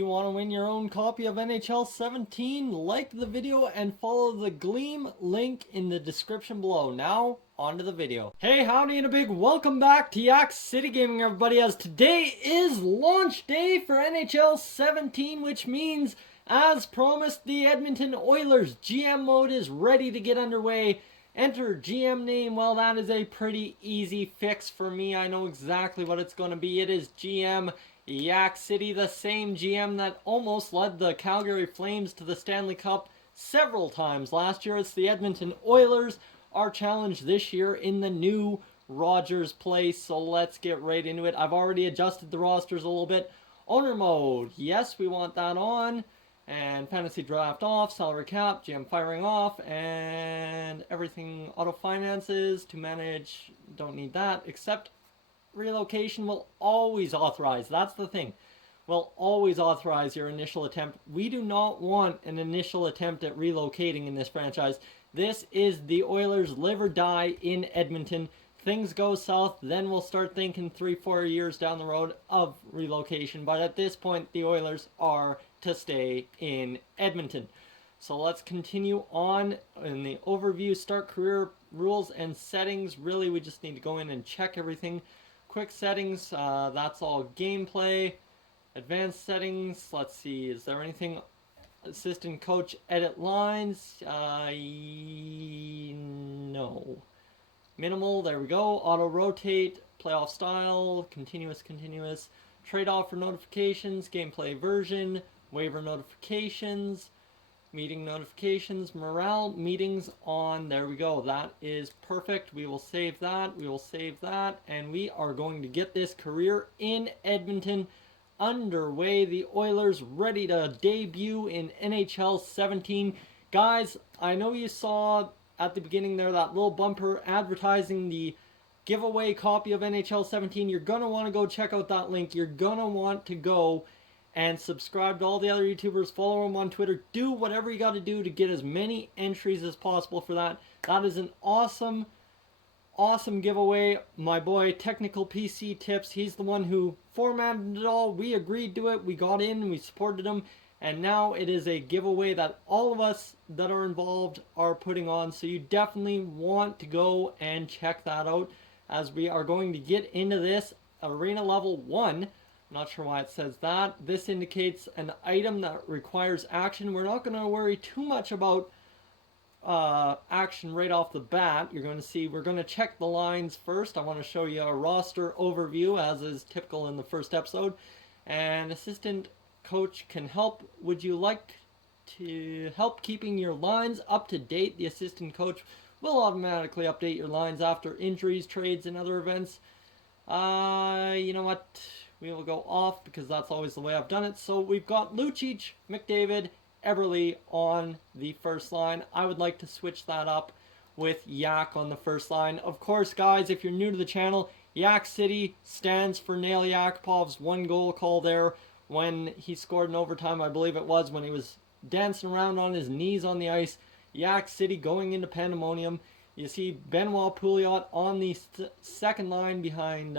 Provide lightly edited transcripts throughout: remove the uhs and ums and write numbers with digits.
you want to win your own copy of NHL 17? Like the video and follow the Gleam link in the description below. Now, on to the video. Hey, howdy and a big welcome back to Yak-City Gaming, everybody, as today is launch day for NHL 17, which means, as promised, the Edmonton Oilers GM mode is ready to get underway. Enter GM name. Well, that is a pretty easy fix for me. I know exactly what it's going to be. It is GM Yak-City, the same GM that almost led the Calgary Flames to the Stanley Cup several times last year. It's the Edmonton Oilers, our challenge this year in the new Rogers Place. So let's get right into it. I've already adjusted the rosters a little bit. Owner mode, yes, we want that on. And fantasy draft off, salary cap, GM firing off, and everything auto finances to manage, don't need that, except relocation will always authorize. That's the thing. Will always authorize your initial attempt. We do not want an initial attempt at relocating in this franchise. This is the Oilers live or die in Edmonton. Things go south, then we'll start thinking 3-4 years down the road of relocation. But at this point, the Oilers are to stay in Edmonton. So let's continue on in the overview. Start career rules and settings. Really, we just need to go in and check everything. Quick settings, that's all gameplay. Advanced settings, let's see, is there anything? Assistant coach edit lines, no. Minimal, there we go. Auto rotate, playoff style, continuous, trade offer notifications, gameplay version, waiver notifications, meeting notifications, morale meetings on. There we go. That is perfect. We will save that. And we are going to get this career in Edmonton underway. The Oilers ready to debut in NHL 17. Guys, I know you saw at the beginning there that little bumper advertising the giveaway copy of NHL 17. You're going to want to go check out that link. You're going to want to go and subscribe to all the other YouTubers. Follow them on Twitter. Do whatever you got to do to get as many entries as possible for that. That is an awesome giveaway. My boy Technical PC Tips, he's the one who formatted it all. We agreed to it. We got in. We supported him. And now it is a giveaway that all of us that are involved are putting on. So you definitely want to go and check that out, as we are going to get into this Arena Level 1. Not sure why it says that. This indicates an item that requires action. We're not going to worry too much about action right off the bat. You're going to see, we're going to check the lines first. I want to show you a roster overview, as is typical in the first episode. And assistant coach can help. Would you like to help keeping your lines up to date? The assistant coach will automatically update your lines after injuries, trades, and other events. You know what? We will go off because that's always the way I've done it. So we've got Lucic, McDavid, Eberle on the first line. I would like to switch that up with Yak on the first line. Of course, guys, if you're new to the channel, Yak-City stands for Nail Yakupov's 1-goal call there when he scored in overtime, I believe it was, when he was dancing around on his knees on the ice. Yak-City going into pandemonium. You see Benoit Pouliot on the second line behind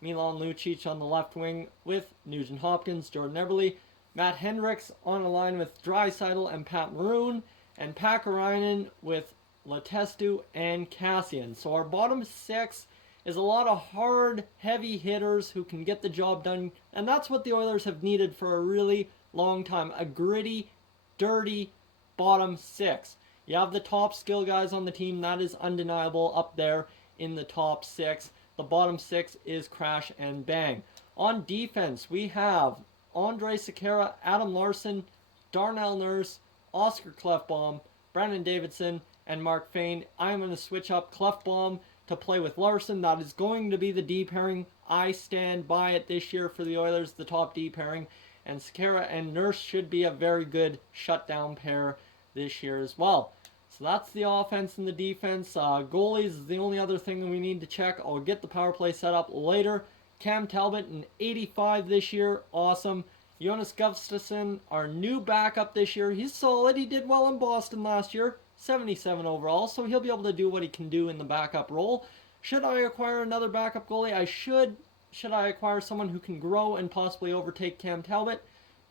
Milan Lucic on the left wing with Nugent Hopkins, Jordan Eberle. Matt Hendricks on a line with Draisaitl and Pat Maroon, and Pakarainen with Letestu and Cassian. So our bottom six is a lot of hard, heavy hitters who can get the job done, and that's what the Oilers have needed for a really long time. A gritty, dirty bottom six. You have the top skill guys on the team, that is undeniable up there in the top six. The bottom six is crash and bang. On defense, we have Andre Sekera, Adam Larson, Darnell Nurse, Oscar Klefbom, Brandon Davidson, and Mark Fane. I'm going to switch up Klefbom to play with Larson. That is going to be the D pairing. I stand by it this year for the Oilers, the top D pairing. And Sekera and Nurse should be a very good shutdown pair this year as well. So that's the offense and the defense. Goalies is the only other thing that we need to check. I'll get the power play set up later. Cam Talbot, an 85 this year. Awesome. Jonas Gustafsson, our new backup this year. He's solid. He did well in Boston last year. 77 overall, so he'll be able to do what he can do in the backup role. Should I acquire another backup goalie? I should. Should I acquire someone who can grow and possibly overtake Cam Talbot?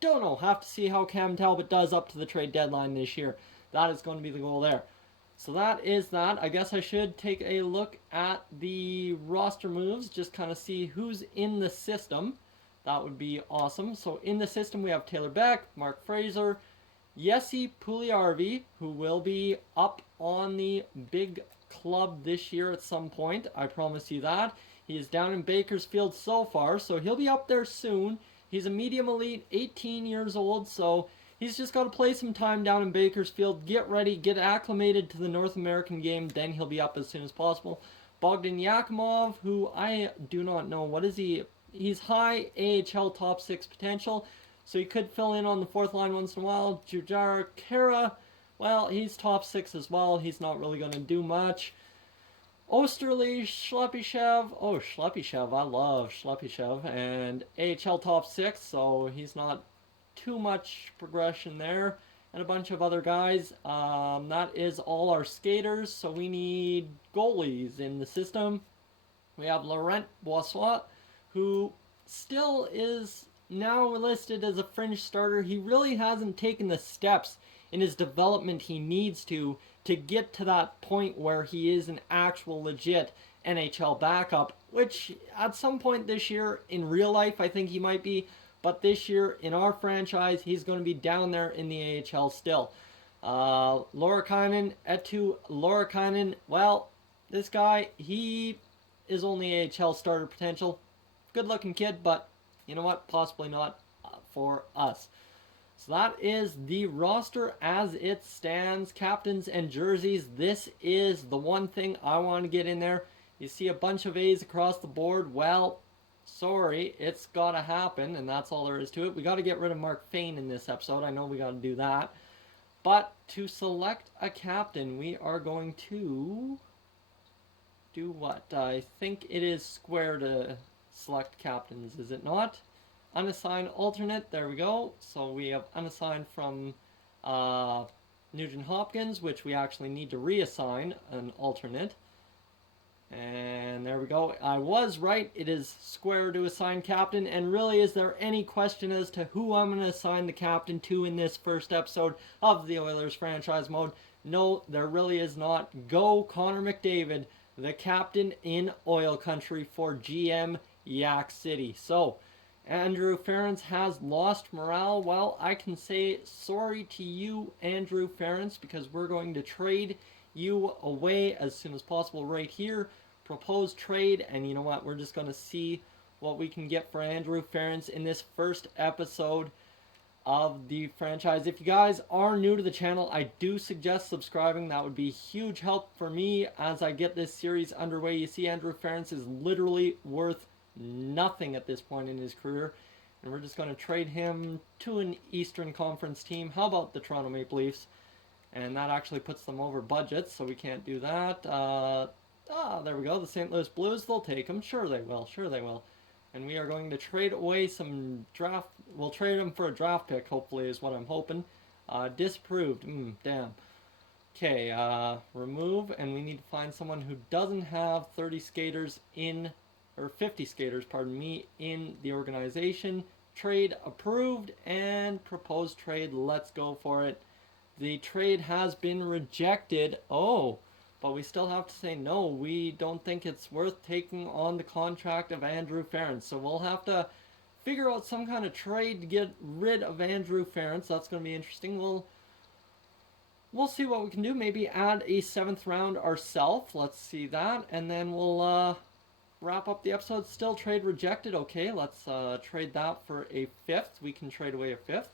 Don't know. Have to see how Cam Talbot does up to the trade deadline this year. That is going to be the goal there. So that is that. I guess I should take a look at the roster moves, just kind of see who's in the system. That would be awesome. So in the system we have Taylor Beck, Mark Fraser, Jesse Puljujärvi, who will be up on the big club this year at some point. I promise you that. He is down in Bakersfield so far, so he'll be up there soon. He's a medium elite, 18 years old, so he's just got to play some time down in Bakersfield, get ready, get acclimated to the North American game, then he'll be up as soon as possible. Bogdan Yakimov, who I do not know, what is he? He's high AHL top 6 potential, so he could fill in on the fourth line once in a while. Jujhar Khaira, well, he's top 6 as well, he's not really going to do much. Osterley Shlepyshev, oh Shlepyshev, I love Shlepyshev, and AHL top 6, so he's not too much progression there, and a bunch of other guys. That is all our skaters, so we need goalies in the system. We have Laurent Boissoit, who still is now listed as a fringe starter. He really hasn't taken the steps in his development he needs to get to that point where he is an actual legit NHL backup, which at some point this year in real life I think he might be, but this year in our franchise he's going to be down there in the AHL still. Eetu Laurikainen, well, this guy, he is only AHL starter potential. Good looking kid, but you know what, possibly not for us. So that is the roster as it stands. Captains and jerseys, this is the one thing I want to get in there. You see a bunch of A's across the board. Well, sorry, it's got to happen, and that's all there is to it. We got to get rid of Mark Fane in this episode. I know we got to do that. But to select a captain, we are going to do what? I think it is square to select captains, is it not? Unassigned alternate, there we go. So we have unassigned from Nugent Hopkins, which we actually need to reassign an alternate. And there we go. I was right. It is square to assign captain. And really, is there any question as to who I'm going to assign the captain to in this first episode of the Oilers franchise mode? No, there really is not. Go Connor McDavid, the captain in oil country for GM Yak-City. So Andrew Ference has lost morale. Well, I can say sorry to you, Andrew Ference, because we're going to trade you away as soon as possible right here. Propose trade, and you know what? We're just going to see what we can get for Andrew Ference in this first episode of the franchise. If you guys are new to the channel, I do suggest subscribing. That would be huge help for me as I get this series underway. You see, Andrew Ference is literally worth nothing at this point in his career, and we're just going to trade him to an Eastern Conference team. How about the Toronto Maple Leafs? And that actually puts them over budget, so we can't do that. There we go. The St. Louis Blues, they'll take him. Sure they will. Sure they will. And we are going to trade away some draft. We'll trade him for a draft pick, hopefully, is what I'm hoping. Disapproved. Damn. Okay, remove, and we need to find someone who doesn't have 30 skaters in, or 50 skaters, pardon me, in the organization. Trade approved, and proposed trade. Let's go for it. The trade has been rejected. Oh, but we still have to say no. We don't think it's worth taking on the contract of Andrew Ference. So we'll have to figure out some kind of trade to get rid of Andrew Ference. That's going to be interesting. We'll see what we can do. Maybe add a 7th round ourselves. Let's see that. And then we'll wrap up the episode. Still trade rejected. Okay, let's trade that for a 5th. We can trade away a 5th.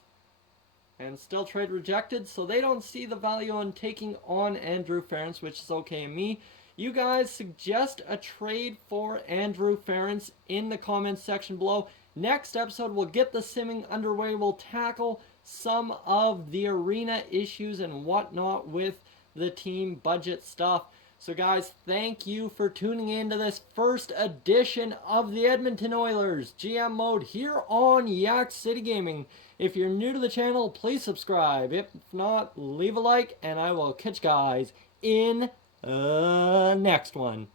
And still trade rejected, so they don't see the value on taking on Andrew Ference, which is okay in me. You guys suggest a trade for Andrew Ference in the comments section below. Next episode, we'll get the simming underway. We'll tackle some of the arena issues and whatnot with the team budget stuff. So guys, thank you for tuning in to this first edition of the Edmonton Oilers GM mode here on Yak-City Gaming. If you're new to the channel, please subscribe. If not, leave a like, and I will catch you guys in the next one.